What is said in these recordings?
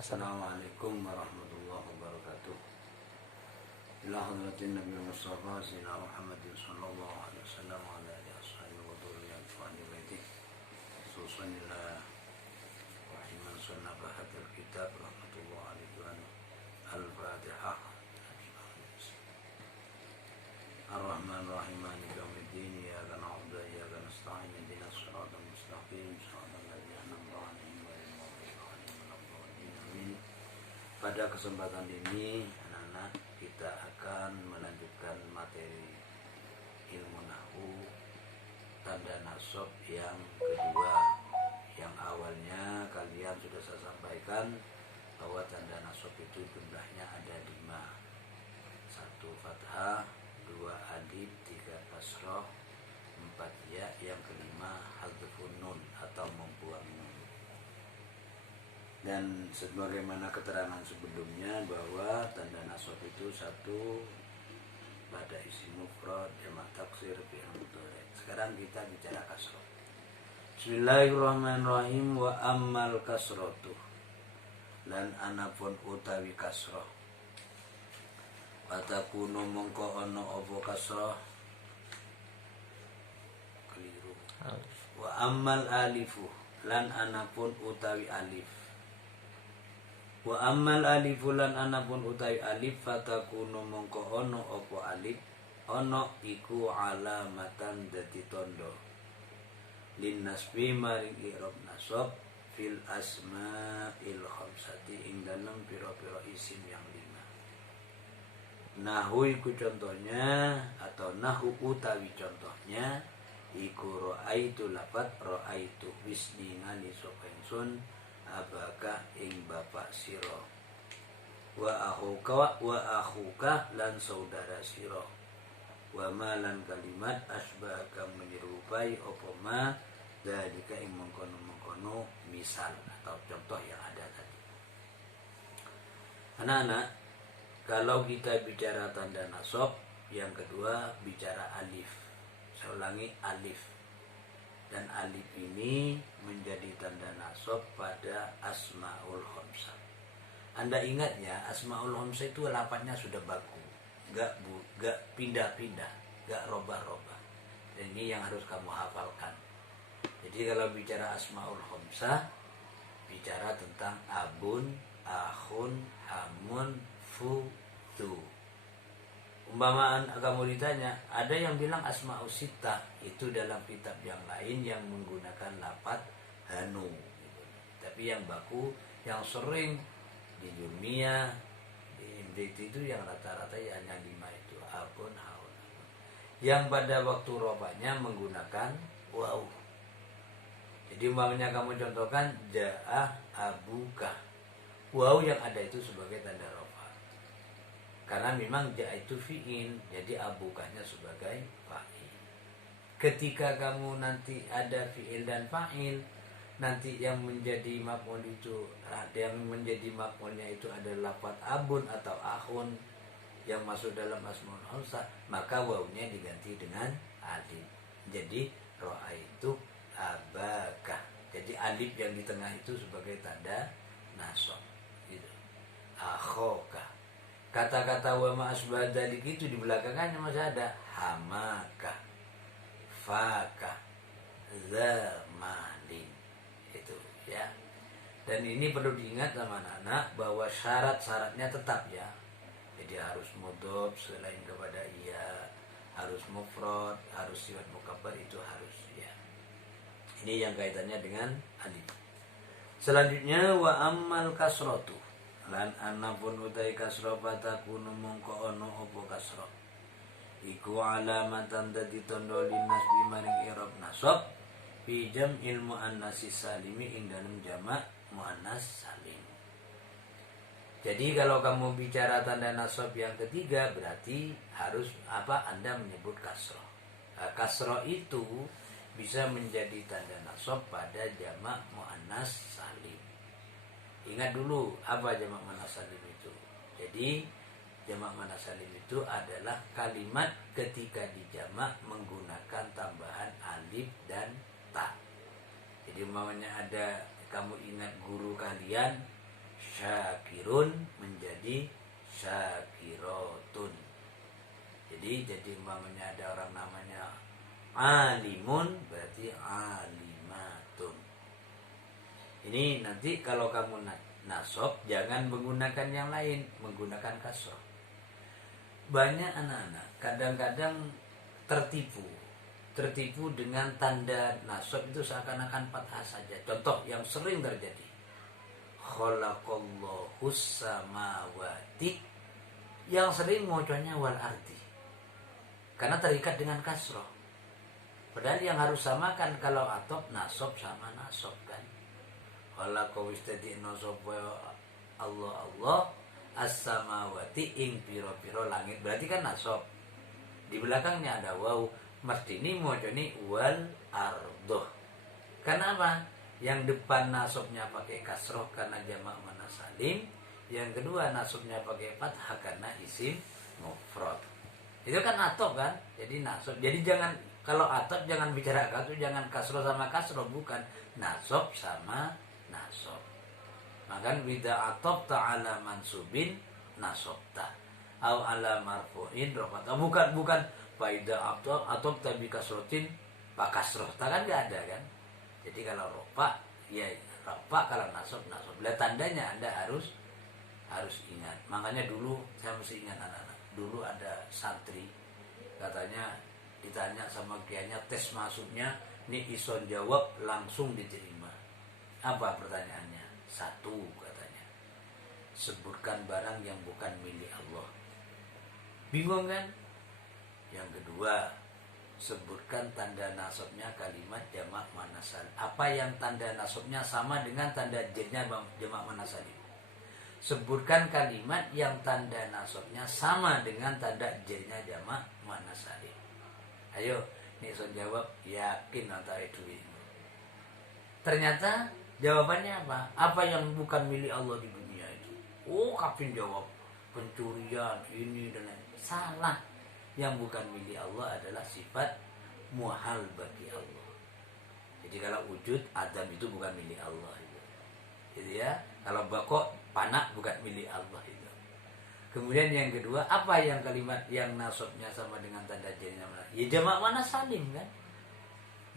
Assalamualaikum warahmatullahi wabarakatuh. Ila hadratin Nabi Mustafa Sayyidina Muhammadin sallallahu alaihi wasallam wa ala alihi washabihi wa dzurriyyatihi wa ahli baitihi. Khususan ila rahiman sunnah bahatul kitab rahmatullahi alaihi. Al-Fatihah. Ar-Rahman Ar-Rahim Maliki yaumiddin. Iyyaka na'budu wa iyyaka nasta'in. Ihdinas siratal mustaqim. Shiratal ladzina an'amta 'alaihim ghairil maghdubi 'alaihim waladdallin. Amin. Pada kesempatan ini anak-anak kita akan melanjutkan materi ilmu nahwu tanda nasab yang kedua. Yang awalnya kalian sudah saya sampaikan bahwa tanda nasab itu jumlahnya ada 5. 1 fathah, 2 alif, 3 kasroh, 4 ya, yang kelima hadzfun nun atau membuang nun. Dan sebagaimana keterangan sebelumnya bahwa tanda nasab itu 1 pada isim mufrad, jamak taksir, fi'il mudhari. Sekarang kita bicara kasroh. Bismillahirrahmanirrahim. Wa ammal kasrotu, lan anapun utawi kasroh, watakunu mongko ono opo kasroh, keliru. Wa ammal alifu, lan anapun utawi alif. Wa ammal alifu, lan anapun utawi alif, fatakunu mongko ono opo alif, ono iku alamatan dadi tondo, lin nasbi maring i'rab nasab, fil asma'il khamsati ing dalem pira-pira isim yang 5. Nahu iku contohnya, atau nahu utawi contohnya iku ra'aitu, lafat ra'aitu wis ningali sapa ingsun abaka ing bapak sira, wa akhuka lan saudara sira, wa ma lan kalimat asbahaka menyerupai apa ma dalika ing mengkono-mengkono misal atau contoh yang ada tadi. Anak-anak, kalau kita bicara tanda nasab, yang kedua bicara alif. Saya ulangi, alif. Dan alif ini menjadi tanda nasab pada asmaul khamsah. Anda ingat ya, asmaul khamsah itu lafadznya sudah baku, gak pindah-pindah, gak robah-robah. Dan ini yang harus kamu hafalkan. Jadi kalau bicara asmaul khamsah, bicara tentang abun, akhun, hamun, futu. Umpamaan kamu ditanya, ada yang bilang asmaul sittah, itu dalam kitab yang lain yang menggunakan lafaz hanu gitu. Tapi yang baku, yang sering di Jumiyah, di MDT itu yang rata-rata ya hanya 5 itu, abun, haun. Yang pada waktu robanya menggunakan waw. Jadi umpamanya kamu contohkan ja'ah abuka, waw yang ada itu sebagai tanda rofa. Karena memang ja' itu fi'il, jadi abukahnya sebagai fa'il. Ketika kamu nanti ada fi'il dan fa'il, nanti yang menjadi maf'ul itu, yang menjadi maf'ulnya itu adalah lafaz abun atau akhun yang masuk dalam asmaul khamsah, maka wawnya diganti dengan alif. Jadi ro'a itu abaka. Jadi alif yang di tengah itu sebagai tanda nasab. Gitu. Akhoka. Kata-kata wa ma asbah dzalik itu di belakangnya masih ada hamaka, faka, zamalin. Itu ya. Dan ini perlu diingat sama anak-anak bahwa syarat-syaratnya tetap ya. Jadi harus mudhof selain kepada iya, harus mufrad, harus sifat mukabbar, itu harus ya. Ini yang kaitannya dengan alif. Selanjutnya wa ammal kasratu, lan anapun utai kasra fatakunu mongko ono opo kasra iku alamatan dadi tondo linas bimaring i'rab nasab fi jam'il muannats salimi ing dalem jamak muannas salim. Jadi kalau kamu bicara tanda nasab yang ketiga, berarti harus apa? Anda menyebut kasra. Kasra itu bisa menjadi tanda nasab pada jamak muannas salim. Ingat dulu apa jamak muannas salim itu. Jadi jamak muannas salim itu adalah kalimat ketika dijamak menggunakan tambahan alif dan ta. Jadi umpamanya ada, kamu ingat guru kalian syakirun menjadi syakirotun. Jadi umpamanya ada orang namanya alimun berarti alimatun. Ini nanti kalau kamu nasab jangan menggunakan yang lain, menggunakan kasroh. Banyak anak-anak kadang-kadang tertipu dengan tanda nasab itu seakan-akan fathah saja. Contoh yang sering terjadi, khalaqallahus samawati, yang sering ngocoknya wal ardi karena terikat dengan kasroh. Padahal yang harus samakan kalau atop nasab sama nasab kan. Khalaqahu istadi nasab Allah as-samawati ing piro-piro langit, berarti kan nasab. Di belakangnya ada waw, mesti ini moconi wal ardoh. Kenapa? Yang depan nasabnya pakai kasroh karena jamak muannas salim, yang kedua nasabnya pakai fathah karena isim mufrad. Itu kan atop kan, jadi nasab. Jadi jangan, kalau atop jangan bicara kasroh, jangan kasroh sama kasroh, bukan nasab sama nasab. Maka bida atop ta'ala mansubin nasobta au ala marfu'in rofata, bukan faida atop tabi kasrotin pak kasroh, kan nggak ada kan. Jadi kalau rofa ya rofa, kalau nasab nasab. Lihat tandanya Anda harus ingat. Makanya dulu saya mesti ingat anak-anak. Dulu ada santri katanya ditanya sama kiainya tes masuknya, nih ison jawab langsung diterima. Apa pertanyaannya? Satu katanya, sebutkan barang yang bukan milik Allah. Bingung kan? Yang kedua, sebutkan tanda nasabnya kalimat jamak muannas salim. Apa yang tanda nasabnya sama dengan tanda jernya jamak muannas salim? Sebutkan kalimat yang tanda nasabnya sama dengan tanda jernya jamak muannas salim. Ayo, Nixon jawab yakin antara itu ini. Ternyata jawabannya apa? Apa yang bukan milik Allah di dunia itu? Oh, kapin jawab pencurian ini dan lain. Salah. Yang bukan milik Allah adalah sifat muhal bagi Allah. Jadi kalau wujud Adam itu bukan milik Allah itu. Gitu ya. Kalau bakok panak bukan milik Allah itu. Kemudian yang kedua, apa yang kalimat yang nasabnya sama dengan tanda jernya? Ya jamak muannas salim kan?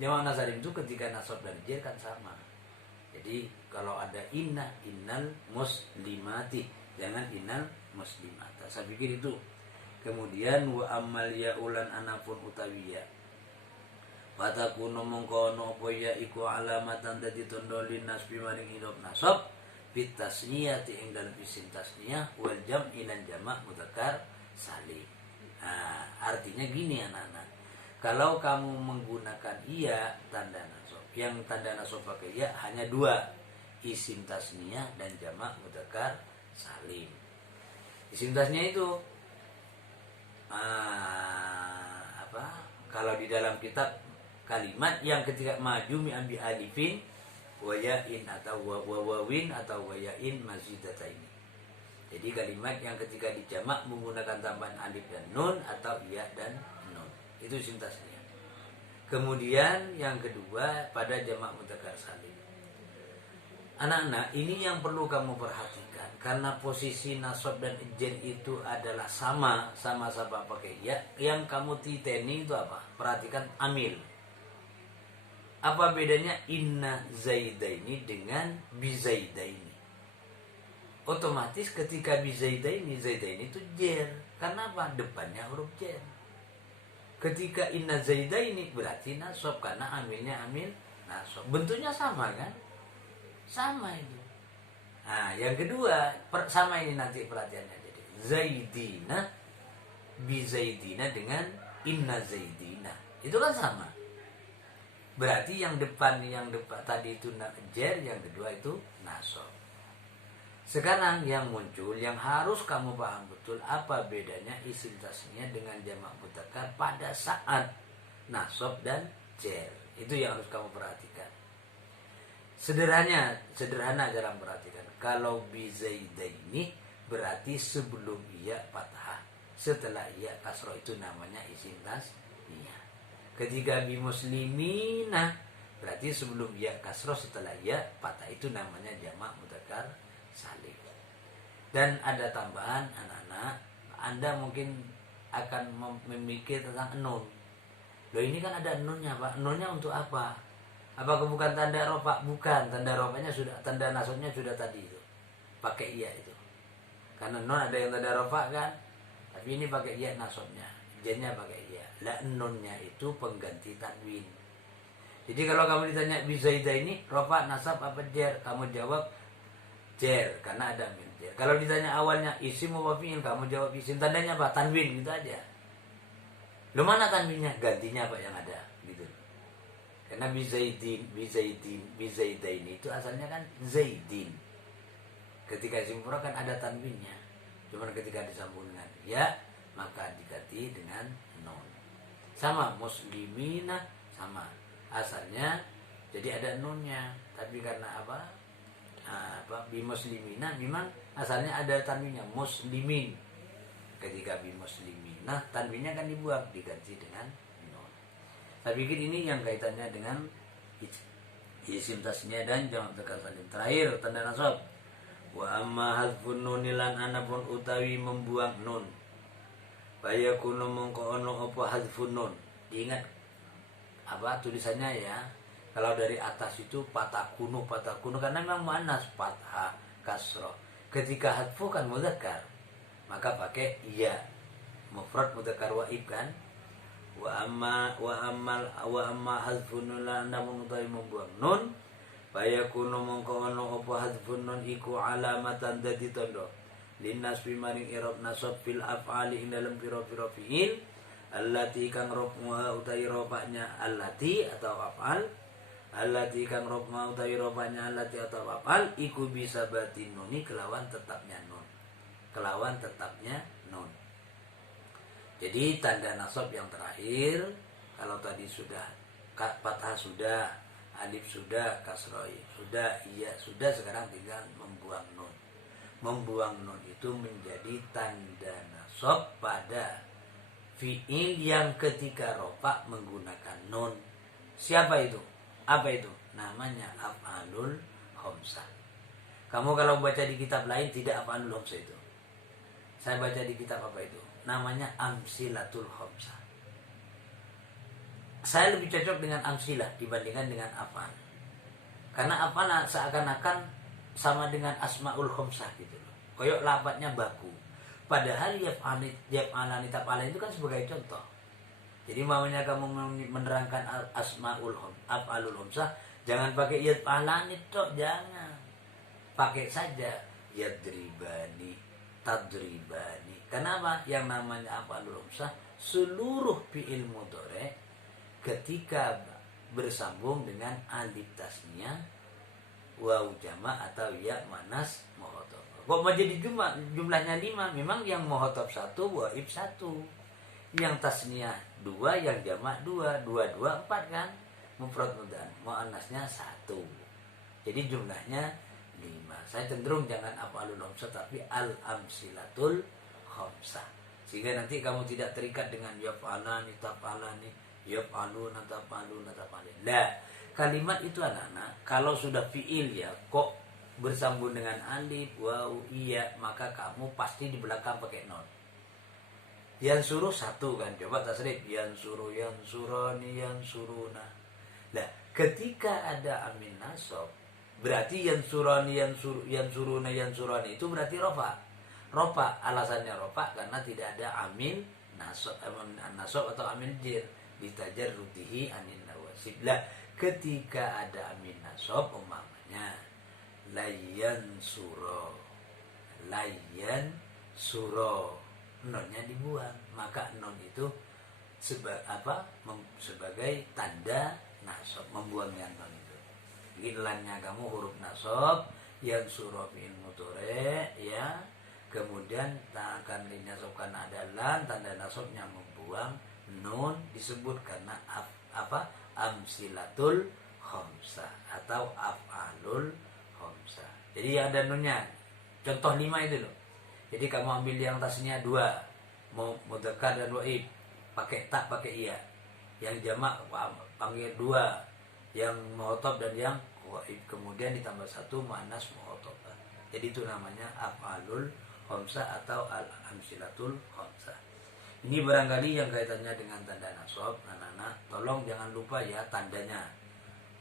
Jamak muannas salim itu ketika nasab dan jer kan sama. Jadi kalau ada innal muslimati, jangan innal muslimata. Saya pikir itu. Kemudian wa amal ya ulan anapun utawiya. Fatakuno mongkono apa ya iku alamatan dadi tondo linnas bimaring hidup nasab bitasniyati ing dalam isim tasniyah wal jam'i lan jamak mudzakkar salim. Nah, artinya gini anak-anak. Kalau kamu menggunakan iya tanda nasab, yang tanda nasab pakai ya hanya dua, isim tasniyah dan jamak mudzakkar salim. Isim tasniyah itu kalau di dalam kitab kalimat yang ketika maju mi'ambi alifin wayain atau wawawin atau wayain mazidata ini. Jadi kalimat yang ketika dijamak menggunakan tambahan alif dan nun atau iya dan nun. Itu isim tasniyah. Kemudian yang kedua pada jamak mudzakkar salim. Anak-anak, ini yang perlu kamu perhatikan karena posisi nasab dan jen itu adalah sama-sama pakai ya. Yang kamu titeni itu apa? Perhatikan amil. Apa bedanya inna zaidaini dengan bizaidaini? Otomatis ketika bizaidaini, zaidaini itu jer. Karena apa? Depannya huruf jer. Ketika inna zaidaini berarti nasab karena amilnya amil nasab. Bentuknya sama kan? Sama itu. Nah, yang kedua sama ini nanti perhatiannya. Jadi zaidina bizaidina dengan inna zaidina itu kan sama. Berarti yang depan tadi itu jer, yang kedua itu nasab. Sekarang yang muncul yang harus kamu paham betul apa bedanya isim tasniyah dengan jamak mudzakkar pada saat nasab dan jer. Itu yang harus kamu perhatikan. Sederhana dalam perhatikan. Kalau bizaidaini berarti sebelum iya fathah, setelah iya kasroh, itu namanya isim tasniyah. Ketika bimuslimina berarti sebelum iya kasroh, setelah iya fathah, itu namanya jamak mudzakkar salim. Dan ada tambahan anak-anak, Anda mungkin akan memikir tentang nun. Loh ini kan ada nunnya Pak, nunnya untuk apa? Apakah bukan tanda rofa? Bukan, tanda rofanya sudah, tanda nasabnya sudah tadi itu, pakai iya itu. Karena nun ada yang tanda rofa kan, tapi ini pakai iya nasabnya, jennya pakai iya. Lah nunnya itu pengganti tanwin. Jadi kalau kamu ditanya bizaida ini rofa, nasab apa jer, kamu jawab jer karena ada min jer. Kalau ditanya awalnya isim apa fi'il, kamu jawab isim, tandanya apa? Tanwin, gitu aja. Lu mana tanwinnya? Gantinya apa yang ada gitu. Karena bizaidain itu asalnya kan zaidin. Ketika isim mufrad kan ada tanwinnya. Cuman ketika disambung dengan ya, maka diganti dengan nun. Sama muslimina sama. Asalnya jadi ada nunnya, tapi karena apa? Bimuslimina memang asalnya ada tanwinnya muslimin. Ketika bimuslimina tanwinnya kan dibuang, diganti dengan nun. Saya pikir ini yang kaitannya dengan isim tasnya dan jamak dzakar salim. Terakhir tanda nasab. Wa amma hadfun nunilan anapun utawi membuang nun. Bayakunu mongko ono apa hadfun nun. Diingat apa tulisannya ya. Kalau dari atas itu patah kuno karena memang muannas fathah kasroh. Ketika hadfu kan mudzakkar, maka pakai iya. Mufrad mudzakkar waib kan. Wa amma hadfun nun namun utawi membuang nun bayakunu mongko ono apa hadfun nun iku alamatan dadi tondo linnas bimaring i'rab nasab fil af'ali ing dalam pira-pira fi'il allati kang raf'uha utawi rafa'nya allati atau af'al allati kang raf'uha utawi rafa'nya allati atau af'al iku bisa batin nuni kelawan tetapnya nun. Jadi tanda nasab yang terakhir, kalau tadi sudah fathah sudah, alif sudah, kasroh sudah, iya sudah, sekarang tinggal membuang nun. Membuang nun itu menjadi tanda nasab pada fi'il yang ketika rofa menggunakan nun. Siapa itu? Apa itu? Namanya af'alul khamsah. Kamu kalau baca di kitab lain tidak af'alul khamsah itu. Saya baca di kitab apa itu? Namanya amsilatul khamsah. Saya lebih cocok dengan amsilah dibandingkan dengan af'al. Karena af'al seakan-akan sama dengan asmaul khamsah gitu loh. Koyok lapatnya baku. Padahal yaf'alani taf'alan itu kan sebagai contoh. Jadi maunya kamu menerangkan asmaul af'alul khamsah, jangan pakai yaf'alani tok, jangan. Pakai saja yadribani, tadribani. Kenapa? Yang namanya af'alul khamsah seluruh fi'il mudhari' ketika bersambung dengan alif tasniyah, waw jama' atau ya manas muhotob. Kok menjadi jumlahnya 5? Memang yang muhotob 1, waib 1, yang tasniyah 2, yang jama' 2, 2, 4 kan? Mufrad muannasnya 1. Jadi jumlahnya 5. Saya cenderung jangan af'alul khamsah tapi al-amsilatul khamsah. Sehingga nanti kamu tidak terikat dengan yaf'alani, taf'alani, yaf'aluna, taf'aluna, taf'alin. Nah, kalimat itu anak-anak kalau sudah fi'il ya kok bersambung dengan alif, waw, iya, maka kamu pasti di belakang pakai nun. Yang suruh 1 kan, coba tasrif, yang suruh, yang surani, yang suruna. Nah, ketika ada amin nasab, berarti yang surani, yang suruna, yang surani itu berarti rofa. Rofa, alasannya rofa karena tidak ada amin nasab atau amin jir bitajarrudihi anin nawasib. Lah, ketika ada amin nasab umpamanya layan suro, nonnya dibuang, maka non itu sebagai tanda nasab, membuangnya non itu. Jadi lannya kamu huruf nasab yang suro fi'il mudhari' ya. Kemudian akan dinasabkan ada lam, tanda nasabnya membuang nun, disebut karena amsilatul khamsah atau af'alul khamsah. Jadi ada nunnya. Contoh 5 itu loh. Jadi kamu ambil yang tasnya 2, mudzakkar dan waib, pakai tak, pakai iya. Yang jamak panggil 2, yang muhotob dan yang waib. Kemudian ditambah 1 muannas muhotob. Jadi itu namanya af'alul khamsah atau al-amsilatul khamsah. Ini barangkali yang kaitannya dengan tanda nasab, anak-anak. Tolong jangan lupa ya tandanya.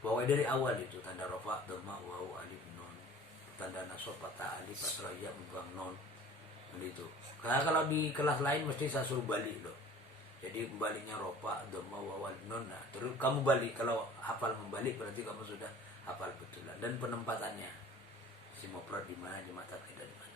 Pokoknya dari awal itu tanda rofa, dhamma, wawu, alif, nun. Tanda nasab, patah, alif, fathah, ya, membuang non. Begitu. Karena kalau di kelas lain mesti saya suruh balik loh. Jadi baliknya rofa, dhamma, wawu, alif, nun. Nah, terus kamu balik. Kalau hafal membalik berarti kamu sudah hafal betulan. Dan penempatannya. Si mufrad di mana, di mata tidak di mana.